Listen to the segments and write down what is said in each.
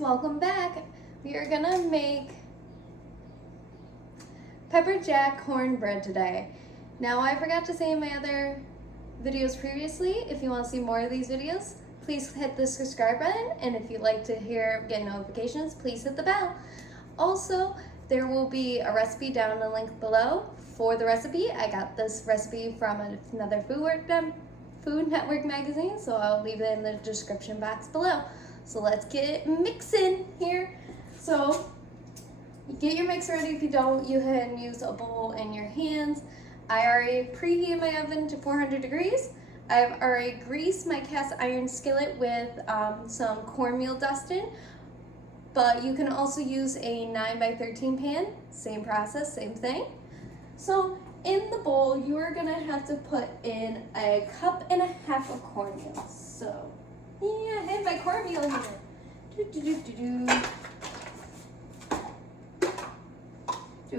welcome back. We are gonna make pepper jack cornbread today. Now I forgot to say in my other videos previously, if you want to see more of these videos, please hit the subscribe button, and if you'd like to get notifications, please hit the bell. Also, there will be a recipe down in the link below for the recipe. I got this recipe from another Food Network magazine, so I'll leave it in the description box below. So let's get mixing here. So get your mix ready. If you don't, you can use a bowl in your hands. I already preheated my oven to 400 degrees. I've already greased my cast iron skillet with some cornmeal dusting, but you can also use a 9x13 pan. Same process, same thing. So in the bowl, you are gonna have to put in 1.5 cups of cornmeal. So yeah, I had my cornmeal here. Do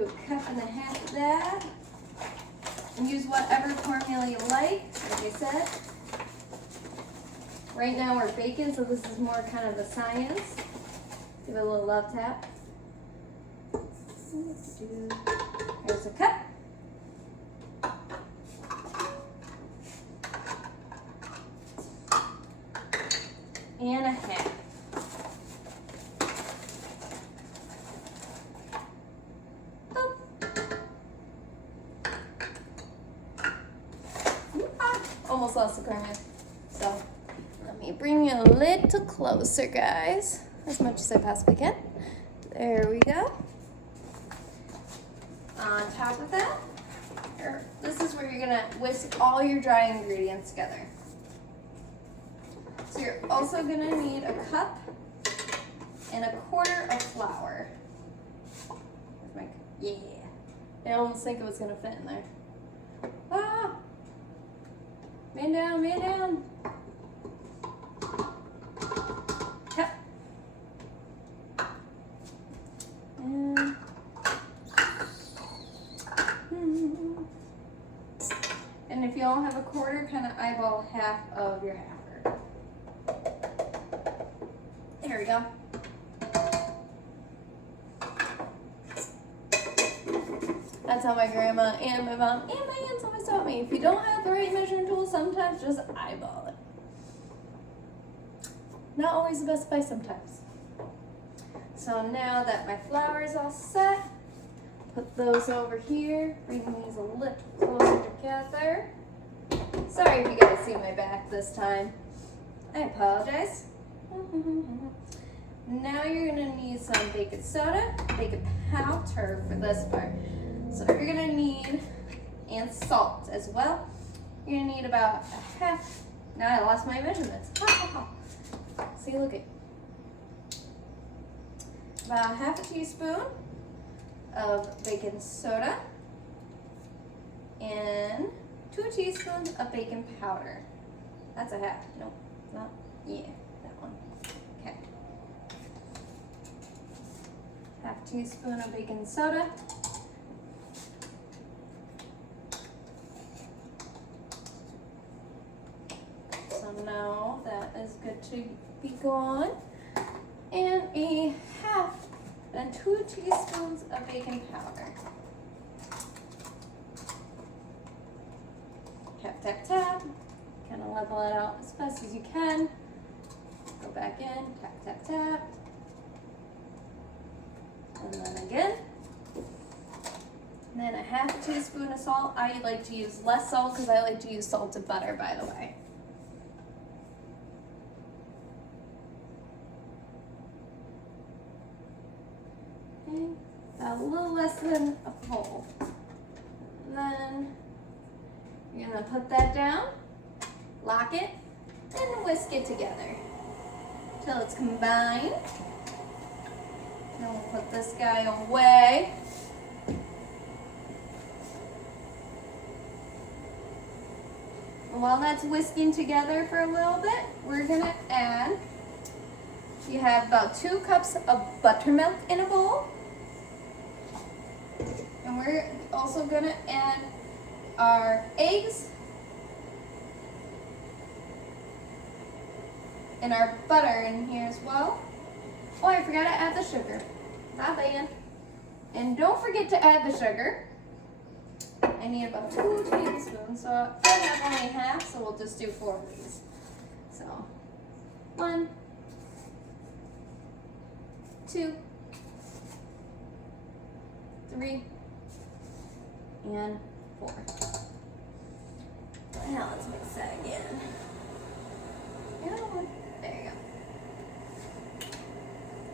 1.5 cups of that. And use whatever cornmeal you like I said. Right now we're baking, so this is more kind of a science. Give it a little love tap. Here's a cup. And 1/2. Almost lost the cornmeal. So let me bring you a little closer, guys, as much as I possibly can. There we go. On top of that, this is where you're gonna whisk all your dry ingredients together. So you're also gonna need 1 cup and 1/4 of flour. Yeah, I almost think it was gonna fit in there. Ah! Man down, man down. Yep. And if you all have 1/4, kind of eyeball 1/2 of your 1/2. There we go. That's how my grandma and my mom and my aunts always taught me. If you don't have the right measuring tool, sometimes just eyeball it. Not always the best advice sometimes. So now that my flour is all set, put those over here. Bring these a little closer together. Sorry if you guys see my back this time. I apologize. Now you're gonna need some baking soda, baking powder for this part. So you're gonna need, and salt as well. You're gonna need about 1/2. Now I lost my measurements. See, look at about 1/2 teaspoon of baking soda and 2 teaspoons of baking powder. That's 1/2. Nope, not yeah, that one. Okay. 1/2 teaspoon of baking soda. Now that is good to be gone. And 2 teaspoons of baking powder. Tap, tap, tap. Kind of level it out as fast as you can. Go back in, tap, tap, tap. And then again. And then 1/2 teaspoon of salt. I like to use less salt because I like to use salted butter, by the way. A little less than a bowl. And then you're gonna put that down, lock it, and whisk it together till it's combined. Then we'll put this guy away. And while that's whisking together for a little bit, we're gonna add, you have about 2 cups of buttermilk in a bowl. And we're also gonna add our eggs and our butter in here as well. Oh, I I forgot to add the sugar. My bad. And don't forget to add the sugar. I need about 2 tablespoons, so I have only half, so we'll just do 4 of these. So, 1, 2, 3, and 4. Now let's mix that again. There you go.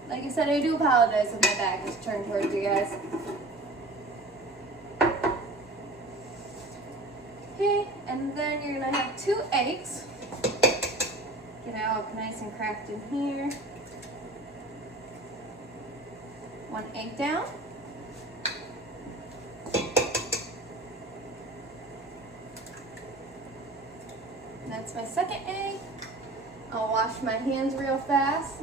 Like I said, I do apologize if my back is turned towards you guys. Okay, and then you're gonna have 2 eggs. Get it all nice and cracked in here. 1 egg down. That's my second egg. I'll wash my hands real fast.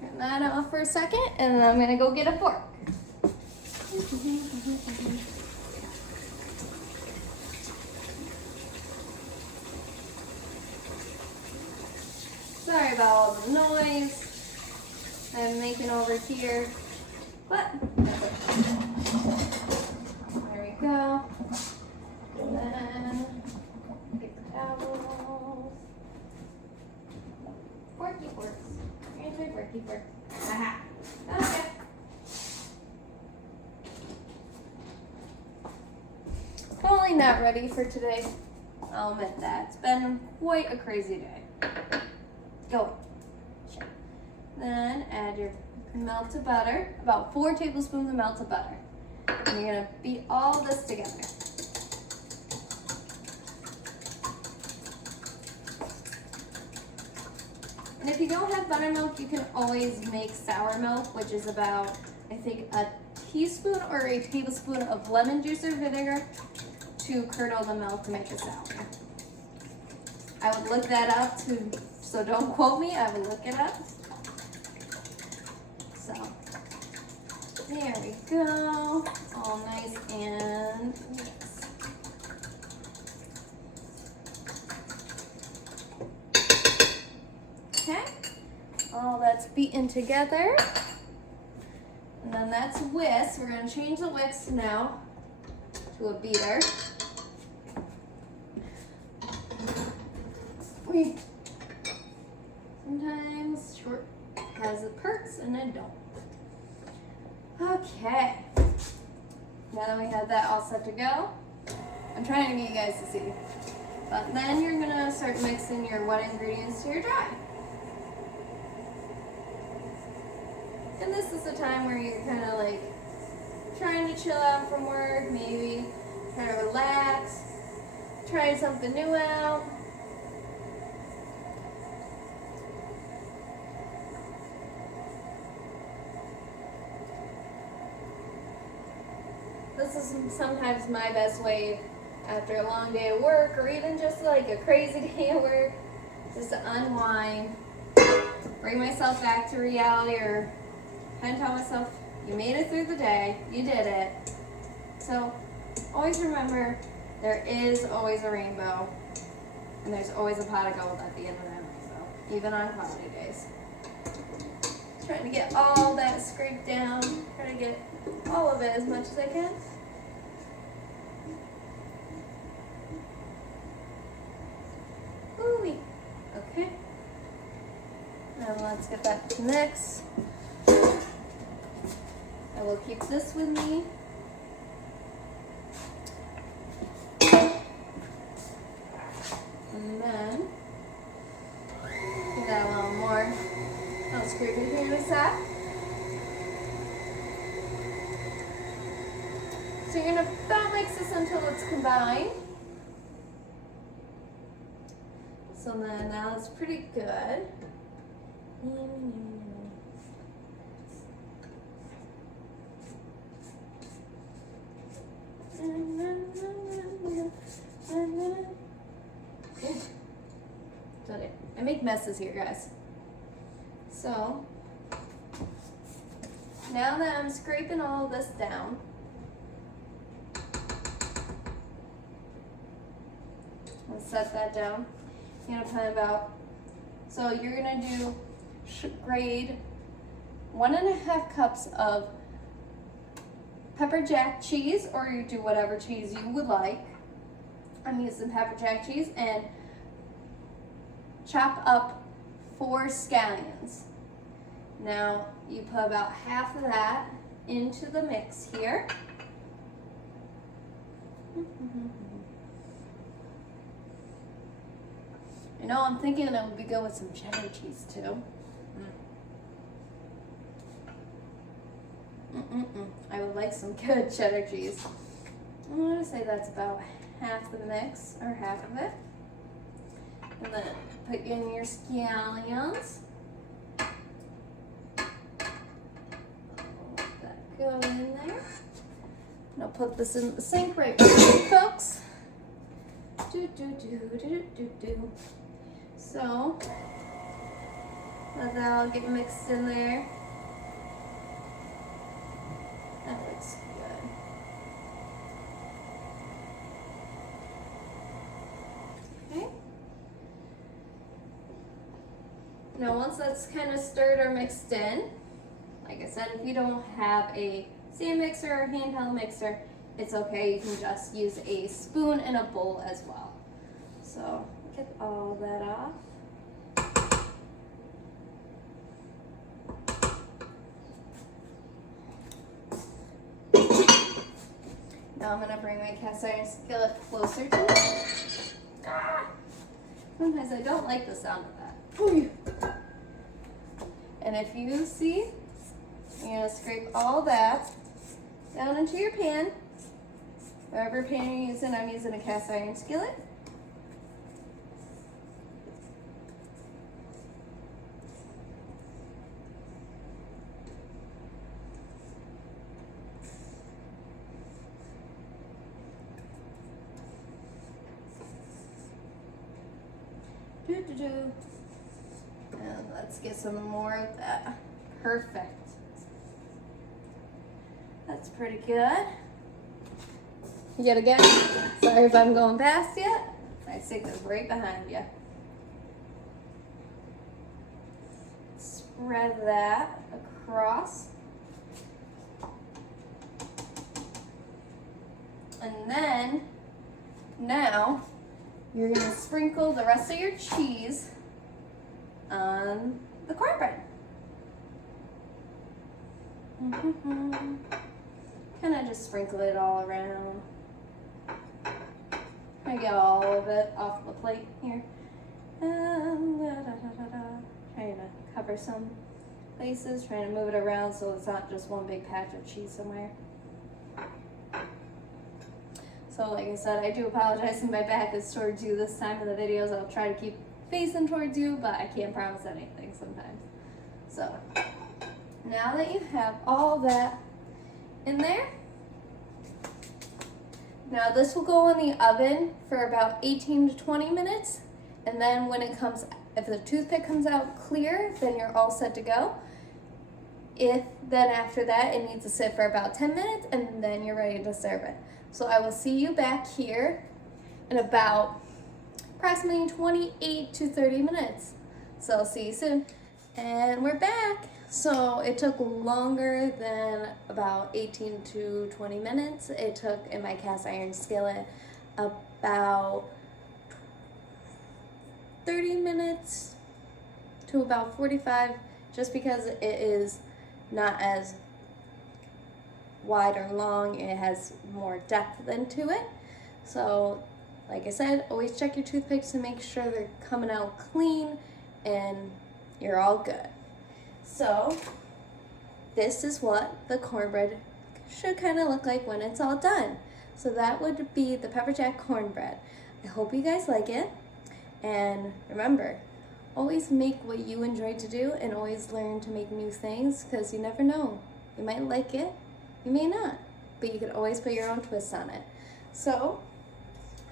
Turn that off for a second, and then I'm gonna go get a fork. Sorry about all the noise I'm making over here, but there we go. And then paper towels. Forky forks. Here's my forky fork. Aha. Okay. Totally not ready for today. I'll admit that. It's been quite a crazy day. Go. Sure. Then add your melted butter, about 4 tablespoons of melted butter. And you're gonna beat all this together. And if you don't have buttermilk, you can always make sour milk, which is about, I think, a teaspoon or a tablespoon of lemon juice or vinegar to curdle the milk to make it sour. I would look that up too, so don't quote me, I would look it up. So, there we go, all nice and mixed. Okay, all that's beaten together. And then that's whisk. We're gonna change the whisk now to a beater. Sometimes short has the perks and then don't. Okay, now that we have that all set to go, I'm trying to get you guys to see. But then you're gonna start mixing your wet ingredients to your dry. And this is the time where you're kind of like trying to chill out from work, maybe try to relax, try something new out. This is sometimes my best way after a long day of work, or even just like a crazy day at work, just to unwind, bring myself back to reality, or kind of tell myself, you made it through the day, you did it. So always remember, there is always a rainbow, and there's always a pot of gold at the end of that rainbow, even on cloudy days. Trying to get all that scraped down, trying to get all of it as much as I can. Ooh-wee. Okay. Now let's get that to mix. I will keep this with me. And then give that a little more. I'll scrape it here in a sec. So you're gonna about mix this until it's combined. So then now it's pretty good. I make messes here, guys. So now that I'm scraping all this down, let's set that down. You're gonna put about, so you're gonna do grade 1.5 cups of pepper jack cheese, or you do whatever cheese you would like. I'm using pepper jack cheese, and chop up 4 scallions. Now you put about half of that into the mix here. You know, I'm thinking it would be good with some cheddar cheese too. I would like some good cheddar cheese. I'm going to say that's about half the mix, or half of it. And then put in your scallions. Let that go in there. And I'll put this in the sink right where it cooks. So, let that all get mixed in there. That looks good. Okay. Now once that's kind of stirred or mixed in, like I said, if you don't have a stand mixer or handheld mixer, it's okay. You can just use a spoon and a bowl as well. So get all that off. Now I'm going to bring my cast iron skillet closer to me. Sometimes I don't like the sound of that. And if you see, you're going to scrape all that down into your pan. Whatever pan you're using, I'm using a cast iron skillet. And let's get some more of that. Perfect. That's pretty good. Yet again, sorry if I'm going fast yet. My stick is right behind you. Spread that across. And then, now, you're going to sprinkle the rest of your cheese on the cornbread. Kind of just sprinkle it all around. I get all of it off the plate here. Trying to cover some places, trying to move it around so it's not just one big patch of cheese somewhere. So like I said, I do apologize if my back is towards you this time in the videos. I'll try to keep facing towards you, but I can't promise anything sometimes. So now that you have all that in there, now this will go in the oven for about 18 to 20 minutes. And then when it comes, if the toothpick comes out clear, then you're all set to go. Then after that, it needs to sit for about 10 minutes, and then you're ready to serve it. So I will see you back here in about approximately 28 to 30 minutes. So I'll see you soon. And we're back. So it took longer than about 18 to 20 minutes. It took, in my cast iron skillet, about 30 minutes to about 45, just because it is not as wide or long. It has more depth into it. So like I said, always check your toothpicks to make sure they're coming out clean and you're all good. So this is what the cornbread should kind of look like when it's all done. So that would be the pepper jack cornbread. I hope you guys like it, and remember, always make what you enjoy to do and always learn to make new things, because you never know. You might like it, you may not, but you can always put your own twist on it. So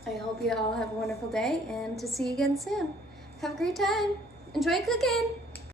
I hope you all have a wonderful day, and to see you again soon. Have a great time. Enjoy cooking.